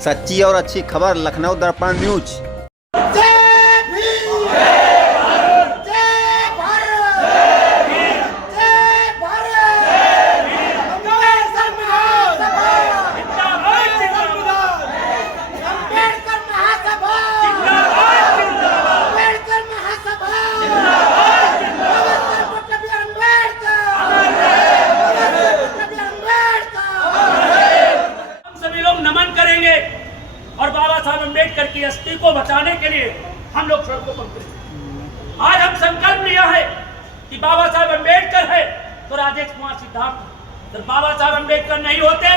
सच्ची और अच्छी खबर लखनऊ दर्पण न्यूज। और बाबा साहब अम्बेडकर की अस्थि को बचाने के लिए हम लोग सड़कों पर उतरे। आज हम संकल्प लिया है कि बाबा साहब अम्बेडकर है तो राजेश कुमार सिद्धार्थ, अगर बाबा साहब अम्बेडकर नहीं होते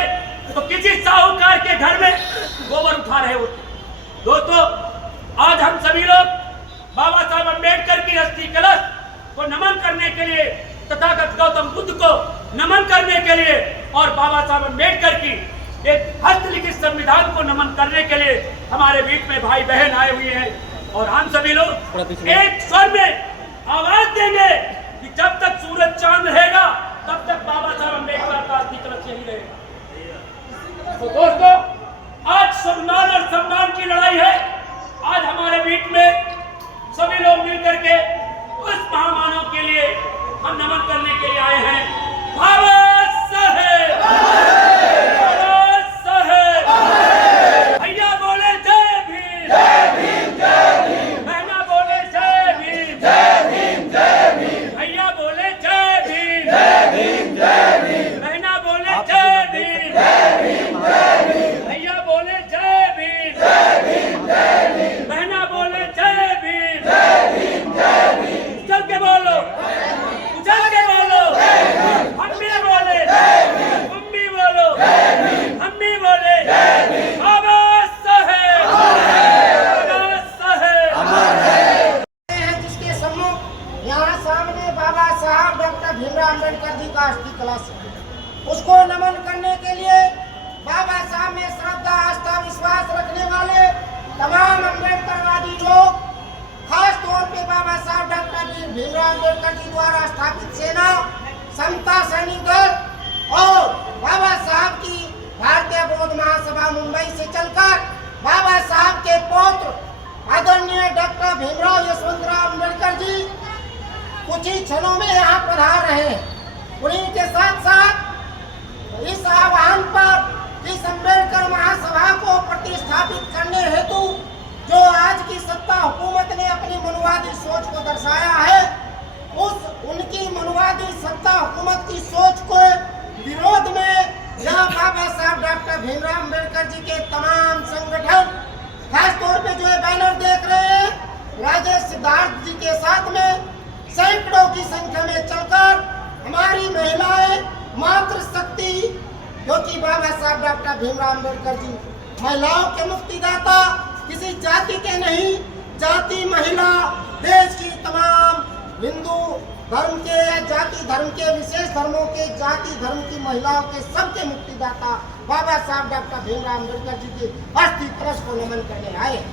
तो किसी साहूकार के घर में गोबर उठा रहे होते। दोस्तों, आज हम सभी लोग बाबा साहब अम्बेडकर की अस्थि कलश को नमन करने के लिए, तथागत गौतम बुद्ध को नमन करने के लिए और बाबा साहब अम्बेडकर की एक हस्तलिखित संविधान को नमन करने के लिए हमारे बीच में भाई बहन आए हुए हैं। और हम सभी लोग एक स्वर में आवाज देंगे कि जब तक सूरज चांद रहेगा तब तक बाबा साहब अम्बेडकर का अस्थि कलश यही रहेगा। तो दोस्तों, आज सम्मान और सम्मान की लड़ाई है। आज हमारे बीच में सभी लोग मिलकर के उस महामानव के लिए हम नमन करने के लिए आए हैं। बाबा साहेब अम्बेडकर जी का अस्थि कलश उसको नमन करने के लिए बाबा साहब में श्रद्धा, आस्था, विश्वास रखने वाले तमाम अम्बेडकरवादी लोग, खास तौर पे बाबा साहब डॉक्टर भीमराव अम्बेडकर जी द्वारा स्थापित सेना, समता सैनिक दल और बाबा साहब की भारतीय बौद्ध महासभा मुंबई से चलकर बाबा साहब के पौत्र आदरणीय डॉक्टर भीमराव यशवंतराव अम्बेडकर जी कुछ ही क्षणों में यहाँ पधार रहे हैं। उन्हीं के साथ साथ इस आह्वान पर इस अम्बेडकर महासभा को प्रतिष्ठापित करने हेतु जो आज की सत्ता हुकूमत ने अपनी मनुवादी सोच को दर्शाया है, उस उनकी मनुवादी सत्ता हुकूमत की सोच को विरोध में यहाँ बाबा साहब डॉक्टर भीमराव अम्बेडकर जी के तमाम संगठन, खास तौर पे जो बैनर देख रहे हैं, राजेश सिद्धार्थ जी के साथ में सैकड़ों की संख्या में चलकर हमारी महिलाएं मातृ शक्ति, जो कि बाबा साहब डॉक्टर भीमराव अम्बेडकर जी महिलाओं के मुक्तिदाता, किसी जाति के नहीं, जाति महिला, देश की तमाम हिंदू धर्म के, जाति धर्म के, विशेष धर्मों के, जाति धर्म की महिलाओं के सबके मुक्तिदाता बाबा साहब डॉक्टर भीमराव अम्बेडकर जी के अस्थि कलश को नमन करने आए।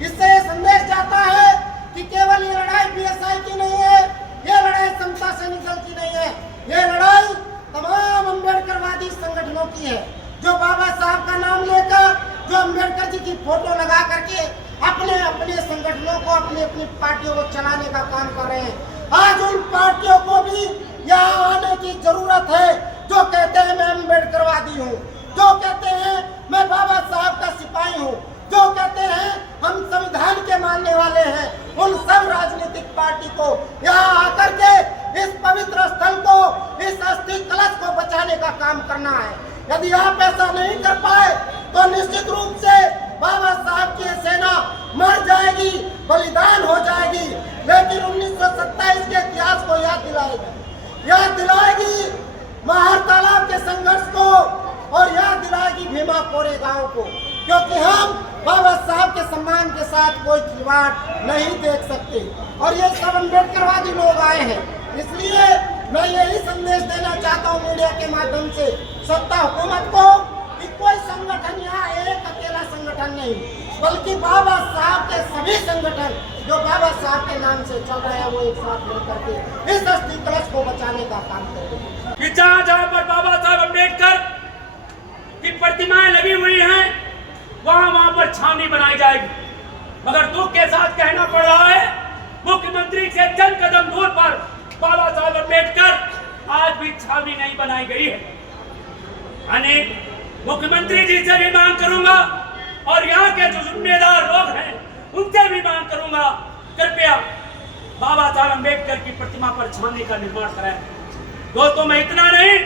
इससे संदेश जाता है कि केवल ये लड़ाई बीएसआई की नहीं है, ये लड़ाई समता सैनिक दल की नहीं है, ये लड़ाई तमाम अम्बेडकरवादी संगठनों की है, जो बाबा साहब का नाम लेकर, जो अम्बेडकर जी की फोटो लगा करके अपने अपने संगठनों को, अपनी अपनी पार्टियों को चलाने का काम कर रहे हैं। आज उन पार्टियों को भी यहाँ आने की जरूरत है, जो कहते हैं मैं अम्बेडकरवादी हूँ, जो कहते हैं मैं बाबा साहब का सिपाही हूँ, जो कहते हैं हम संविधान के मानने वाले हैं। उन सब राजनीतिक पार्टी को यहाँ आकर के इस पवित्र स्थल को, इस अस्थि कलश को बचाने का काम करना है। यदि आप ऐसा नहीं कर पाए तो निश्चित रूप से बाबा साहब की सेना मर जाएगी, बलिदान हो जाएगी, लेकिन 1927 के इतिहास को याद दिलाएगी महर तालाब के संघर्ष को, और याद दिलाएगी भीमा कोरेगांव को, क्योंकि हम बाबा साहब के सम्मान के साथ कोई खिलवाड़ नहीं देख सकते। और ये सब अम्बेडकरवादी लोग आए हैं, इसलिए मैं यही संदेश देना चाहता हूँ मीडिया के माध्यम से सत्ता हुकूमत को कि कोई संगठन यहाँ एक अकेला संगठन नहीं, बल्कि बाबा साहब के सभी संगठन जो बाबा साहब के नाम से चल रहे हैं, वो एक साथ मिलकर के इस अस्थि कलश को बचाने का काम करेंगे। जहाँ जहाँ पर बाबा साहब अम्बेडकर की प्रतिमाएं लगी हुई हैं, वहाँ छावनी बनाई जाएगी। मगर दुख के साथ कहना पड़ रहा है, मुख्यमंत्री से चंद कदम दूर पर बाबा साहब अम्बेडकर आज भी छावनी नहीं बनाई गई है। मुख्यमंत्री जी से भी मांग करूंगा और यहाँ के जो जिम्मेदार लोग हैं उनसे भी मांग करूंगा, कृपया बाबा साहब अम्बेडकर की प्रतिमा पर छावनी का निर्माण कराएं। दोस्तों, मैं इतना नहीं,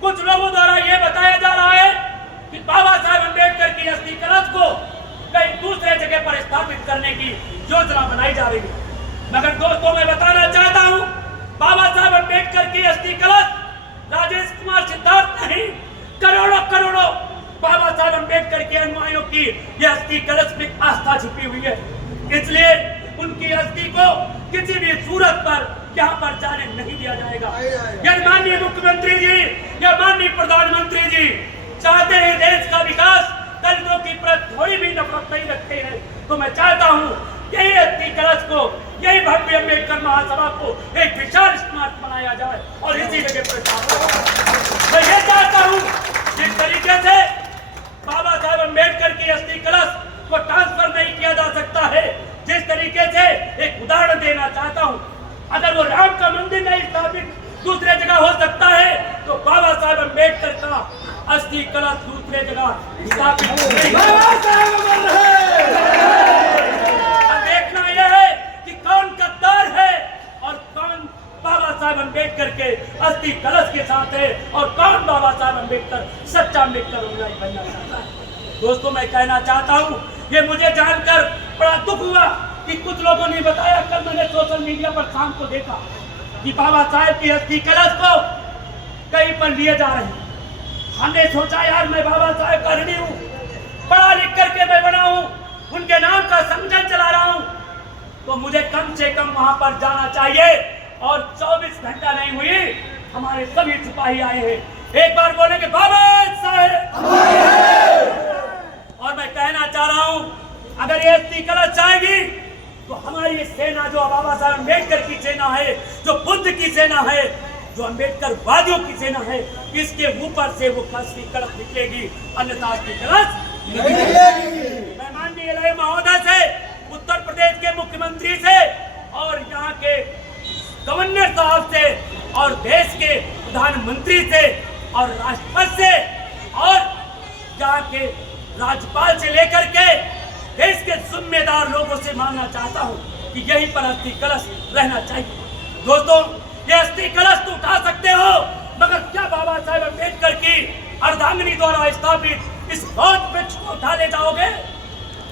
कुछ लोगों द्वारा यह बताया जा रहा है कि बाबा साहब अम्बेडकर की अस्थि कलश को कहीं दूसरे जगह पर स्थापित करने की योजना बनाई जा रही है। मगर दोस्तों, मैं बताना चाहता हूं, बाबा साहब अम्बेडकर की अस्थि कलश राजेश कुमार सिद्धार्थ नहीं, करोड़ों करोड़ों बाबा साहब अम्बेडकर के अनुयायियों की यह अस्थि कलश में आस्था छिपी हुई है। इसलिए उनकी अस्थि को किसी भी सूरत पर यहाँ पर जाने नहीं दिया जाएगा। यह माननीय मुख्यमंत्री जी, यह माननीय प्रधानमंत्री जी चाहते हैं देश का विकास, दलितों की प्रति थोड़ी भी नफरत नहीं रखते हैं, तो मैं चाहता हूँ यही अस्थि कलश को, यही भव्य अम्बेडकर महासभा को एक विशाल स्मारक बनाया जाए और इसी जगह पर मैं ये चाहता हूँ जिस तरीके से बाबा साहब अम्बेडकर की अस्थि कलश को ट्रांसफर नहीं किया जा सकता है, जिस तरीके से एक उदाहरण देना चाहता हूँ, अगर वो राम का मंदिर नहीं स्थापित दूसरे जगह हो सकता है तो बाबा साहब अम्बेडकर का अस्थि कलश दूसरे जगह स्थापित देखना यह है कि कौन गद्दार है और कौन बाबा साहब अम्बेडकर के अस्थि कलश के साथ है और कौन बाबा साहब अम्बेडकर सच्चा अम्बेडकर अनुयायी बनना चाहता है। दोस्तों, मैं कहना चाहता हूँ, ये मुझे जानकर बड़ा दुख हुआ कि कुछ लोगों ने बताया, कल मैंने सोशल मीडिया पर शाम को देखा कि बाबा साहब की अस्थि कलश को कहीं पर लिए जा रहे हैं। हमने सोचा यार, मैं बाबा साहब का ऋणी हूँ, पढ़ा लिख करके मैं बना हूँ, उनके नाम का संगठन चला रहा हूँ, तो मुझे कम से कम वहां पर जाना चाहिए। और 24 घंटा नहीं हुई, हमारे सभी सिपाही आए हैं, एक बार बोलेंगे बाबा साहब। और मैं कहना चाह रहा हूं, अगर ये अस्थि कलश जाएगी तो हमारी ये सेना, जो बाबा साहब अम्बेडकर की सेना है, जो बुद्ध की सेना है, जो अम्बेडकर वादियों की सेना है, इसके ऊपर से वो अस्थि कलश निकलेगी, अन्यथा अस्थि कलश नहीं निकलेगी। मैं माननीय लय महोदय से, उत्तर प्रदेश के मुख्यमंत्री से और यहाँ के गवर्नर साहब से और देश के प्रधानमंत्री से और राष्ट्रपति से और यहाँ के राज्यपाल से लेकर के देश के जिम्मेदार लोगों से मांगना चाहता हूँ कि यहीं पर अस्थि कलश रहना चाहिए। दोस्तों, ये अस्थि कलश तो उठा सकते हो, मगर क्या बाबा साहब अम्बेडकर की अर्धांगिनी द्वारा स्थापित इस बौद्ध वृक्ष को उठा ले जाओगे?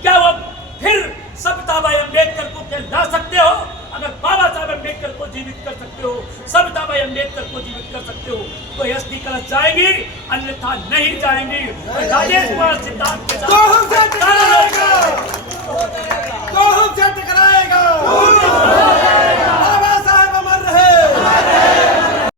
क्या वो फिर सविताबाई अम्बेडकर को क्या ला सकते हो? अगर बाबा साहब अम्बेडकर को जीवित कर सकते हो, सविताबाई अम्बेडकर को जीवित कर सकते हो, तो ये अस्थि कलश जाएगी, अन्यथा नहीं जाएंगी। राजेश कुमार सिद्धार्थ के साथ